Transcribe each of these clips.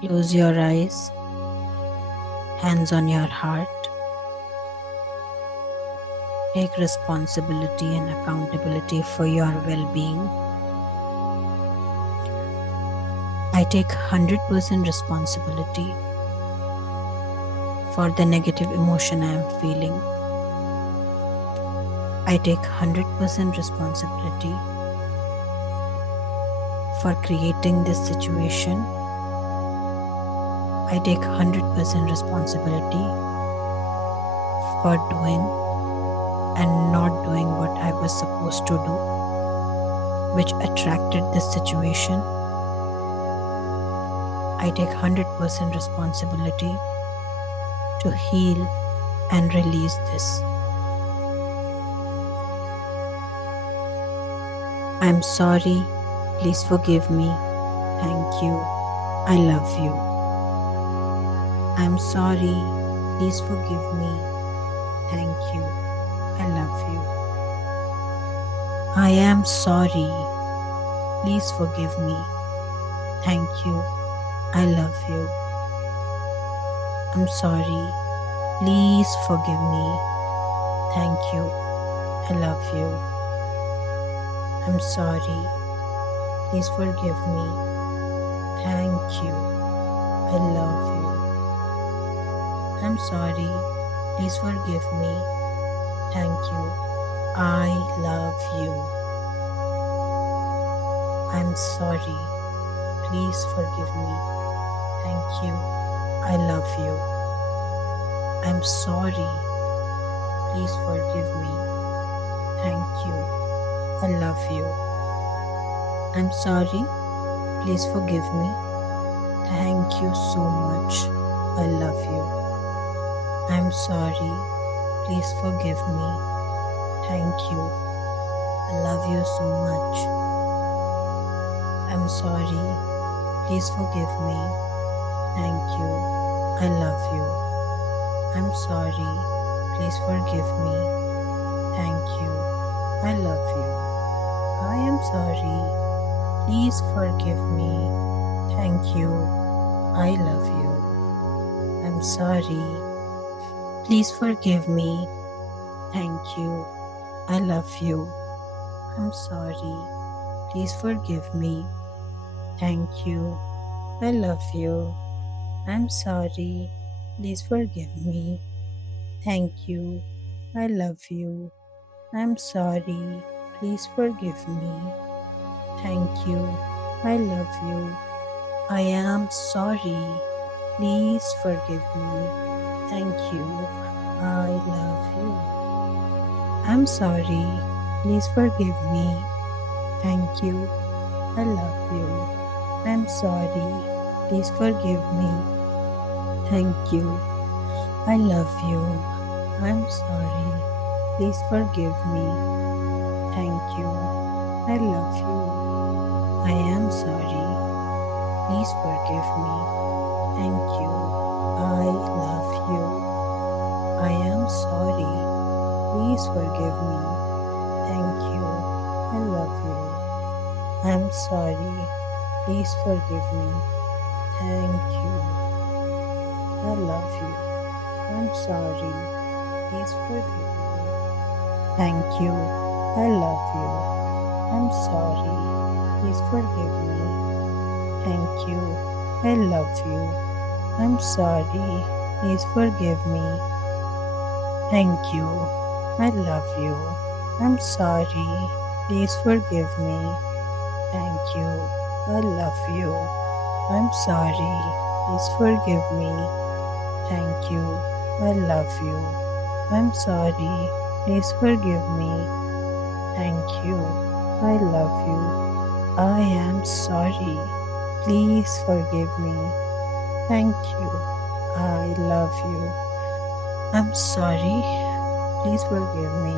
Close your eyes, hands on your heart. Take responsibility and accountability for your well being. I take 100% responsibility for the negative emotion I am feeling. I take 100% responsibility for creating this situation. I take 100% responsibility for doing and not doing what I was supposed to do, which attracted this situation. I take 100% responsibility to heal and release this. I'm sorry. Please forgive me. Thank you. I love you. I'm sorry. Please forgive me. Thank you. I love you. I am sorry. Please forgive me. Thank you. I love you. I'm sorry. Please forgive me. Thank you. I love you. I'm sorry. Please forgive me. Thank you. I love you. I'm sorry. Please forgive me. Thank you. I love you. I'm sorry. Please forgive me. Thank you. I love you. I'm sorry. Please forgive me. Thank you. I love you. I'm sorry. Please forgive me. Thank you so much. I love you. I'm sorry. Please forgive me. Thank you. I love you so much. I'm sorry. Please forgive me. Thank you. I love you. I'm sorry. Please forgive me. Thank you. I love you. I am sorry. Please forgive me. Thank you. I love you. I'm sorry. Please forgive me. Thank you. I love you. I'm sorry. Please forgive me. Thank you. I love you. I'm sorry. Please forgive me. Thank you. I love you. I'm sorry. Please forgive me. Thank you. I love you. I am sorry. Please forgive me. Thank you. I love you. I'm sorry. Please forgive me. Thank you. I love you. I'm sorry. Please forgive me. Thank you. I love you. I'm sorry. Please forgive me. Thank you. I love you. I am sorry. Please forgive me. Thank you. I love you. I am sorry. Please forgive me. Thank you. I love you. I'm sorry. Please forgive me. Thank you. I love you. I'm sorry. Please forgive me. Thank you. I love you. I'm sorry. Please forgive me. Thank you. I love you. I'm sorry. Please forgive me. Thank you. I love you. I'm sorry. Please forgive me. Thank you. I love you. I'm sorry. Please forgive me. Thank you. I love you. I'm sorry. Please forgive me. Thank you. I love you. I am sorry. Please forgive me. Thank you. I love you. I'm sorry. Please forgive me.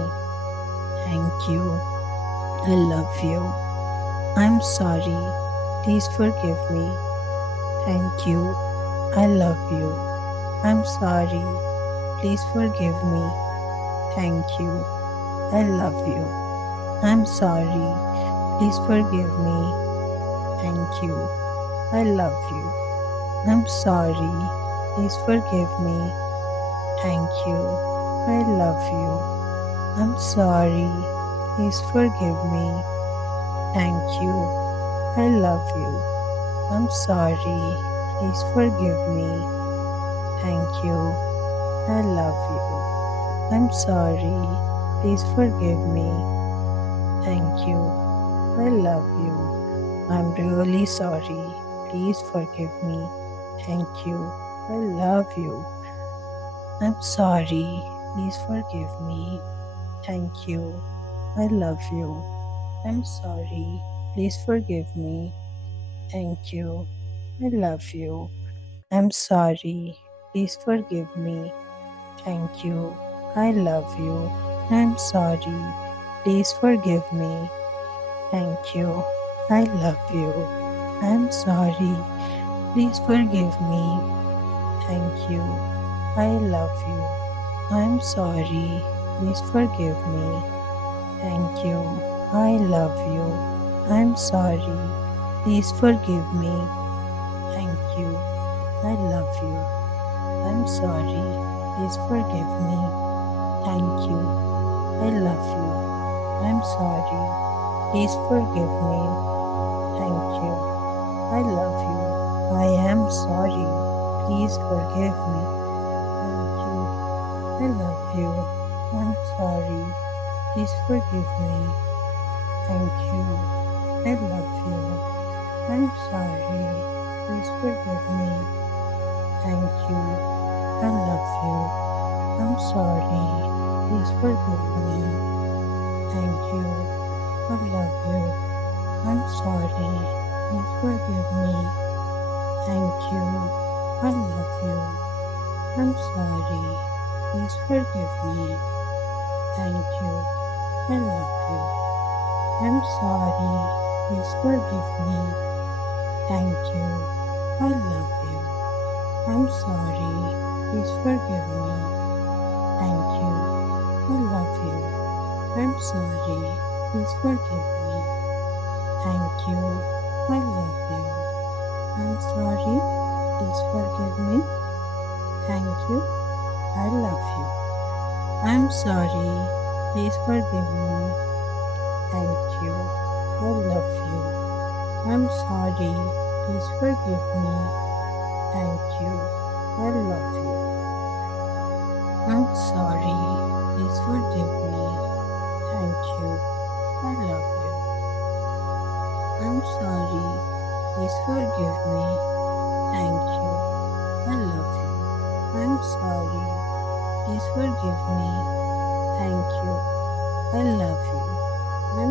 Thank you. I love you. I'm sorry. Please forgive me. Thank you. I love you. I'm sorry. Please forgive me. Thank you. I love you. I'm sorry. Please forgive me. Thank you. I love you. I'm sorry. Please forgive me. Thank you. I love you. I'm sorry. Please forgive me. Thank you. I love you. I'm sorry. Please forgive me. Thank you. I love you. I'm sorry. Please forgive me. Thank you. I love you. I'm really sorry. Please forgive me. Thank you. I love you. I'm sorry. Please forgive me. Thank you. I love you. I'm sorry. Please forgive me. Thank you. I love you. I'm sorry. Please forgive me. Thank you. I love you. I'm sorry. Please forgive me. Thank you. I love you. I'm sorry. Please forgive me. Thank you. I love you. I'm sorry. Please forgive me. Thank you. I love you. I'm sorry. Please forgive me. Thank you. I love you. I'm sorry. Please forgive me. Thank you. I love you. I'm sorry. Please forgive me. Thank you. I love you. I am sorry. Please forgive me. Thank you. I love you. I'm sorry. Please forgive me. Thank you. I love you. I'm sorry. Please forgive me. Thank you. I love you. I'm sorry. Please forgive me. Thank you. I love you. I'm sorry. Please forgive me. Thank you. I love you. I'm sorry. Please forgive me. Thank you. I love you. I'm sorry. Please forgive me. Thank you. I love you. I'm sorry. Please forgive me. Thank you. I love you. I'm sorry. Please forgive me. Thank you. I love you. I'm sorry. Please forgive me. Thank you. I love you. I'm sorry. Please forgive me. Thank you. I love you. I'm sorry. Please forgive me. Thank you. I love you. I'm sorry. Please forgive me. Thank you. I love you. I'm sorry. Please forgive me. Thank you. I love you. I'm sorry. Please forgive me. Thank you. I love you.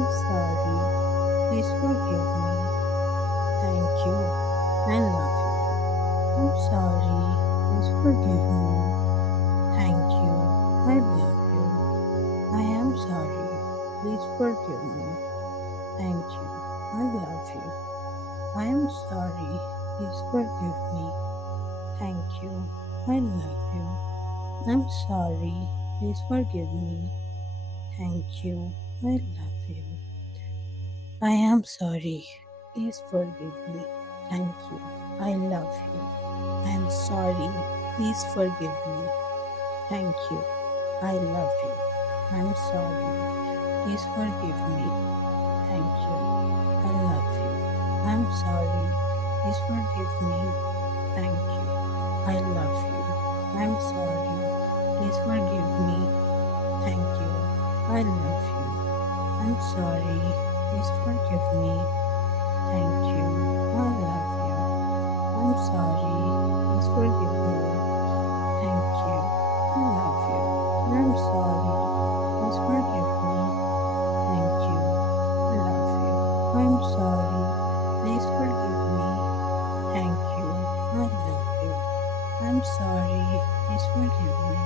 I'm sorry. Please forgive me. Thank you. I love you. I'm sorry. Please forgive me. Thank you. I love you. I am sorry. Please forgive me. Thank you. I love you. I am sorry. Please forgive me. Thank you. I love you. I'm sorry. Please forgive me. Thank you. I love you. I am sorry. Please forgive me. Thank you. I love you. I am sorry. Please forgive me. Thank you. I love you. I'm sorry. Please forgive me. Thank you. I love you. I'm sorry. Please forgive me. Thank you. I love you. I'm sorry. Please forgive me. Thank you. I love you. I'm sorry. Please forgive me. Thank you. I love you. I'm sorry. Please forgive me. Thank you. I love you. I'm sorry. Please forgive me. Thank you. I love you. I'm sorry. Please forgive me. Thank you. I love you. I'm sorry. Please forgive me.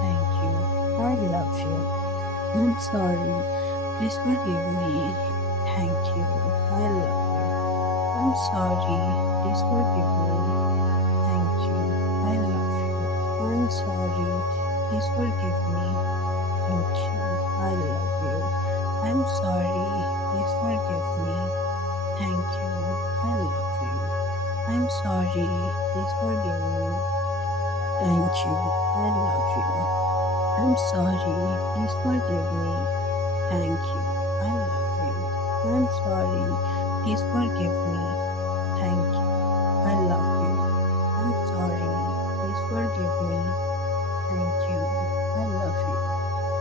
Thank you. I love you. I'm sorry. Please forgive me. Thank you. I love you. I'm sorry. Please forgive me. Thank you. I love you. I'm sorry. Please forgive me. Thank you. I love you. I'm sorry. Please forgive me. Thank you. I love you. I'm sorry. Please forgive me. Thank you. I love you. I'm sorry. Please forgive me. Thank you. I love you. I'm sorry. Please forgive me. Thank you. I love you. I'm sorry. Please forgive me. Thank you. I love you.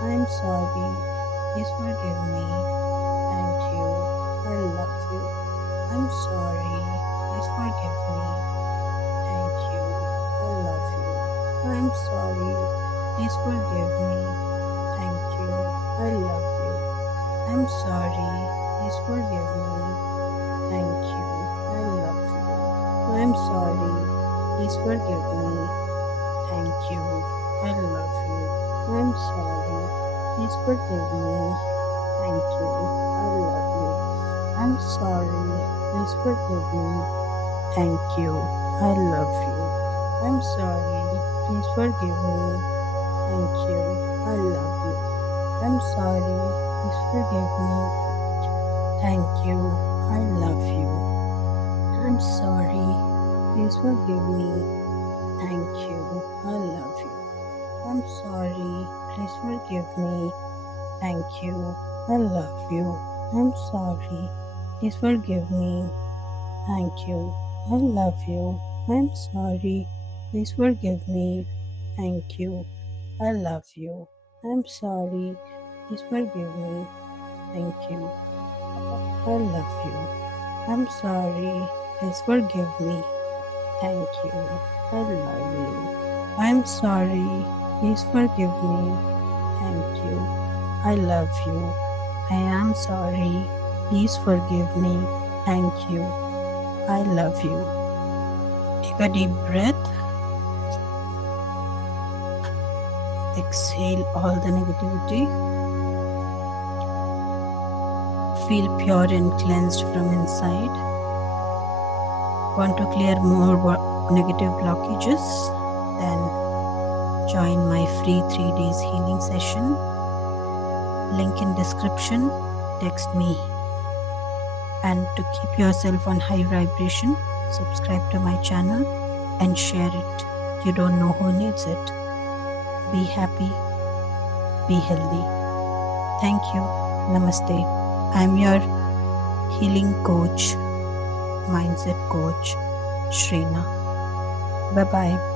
I'm sorry. Please forgive me. Thank you. I love you. I'm sorry. Please forgive me. Thank you. I love you. I'm sorry. Please forgive me. Thank you. I love you. I'm sorry. Please forgive me. Thank you. I love you. I'm sorry. Please forgive me. Thank you. I love you. I'm sorry. Please forgive me. Thank you. I love you. I'm sorry. Please forgive me. Thank you. I love you. I'm sorry. Please forgive me. Thank you. I love you. I'm sorry. Please forgive me. Thank you. I love you. I'm sorry. Please forgive me. Thank you. I love you. I'm sorry. Please forgive me. Thank you. I love you. I'm sorry. Please forgive me. Thank you. I love you. I'm sorry. Please forgive me. Thank you. I love you. I'm sorry. Please forgive me. Thank you. I love you. I'm sorry. Please forgive me. Thank you. I love you. I'm sorry. Please forgive me. Thank you. I love you. I am sorry. Please forgive me. Thank you. I love you. Take a deep breath. Exhale all the negativity. Feel pure and cleansed from inside. Want to clear more negative blockages? Then join my free 3 days healing session. Link in description. Text me. And to keep yourself on high vibration, subscribe to my channel and share it. You don't know who needs it. Be happy. Be healthy. Thank you. Namaste. I'm your healing coach, mindset coach, Shrina. Bye-bye.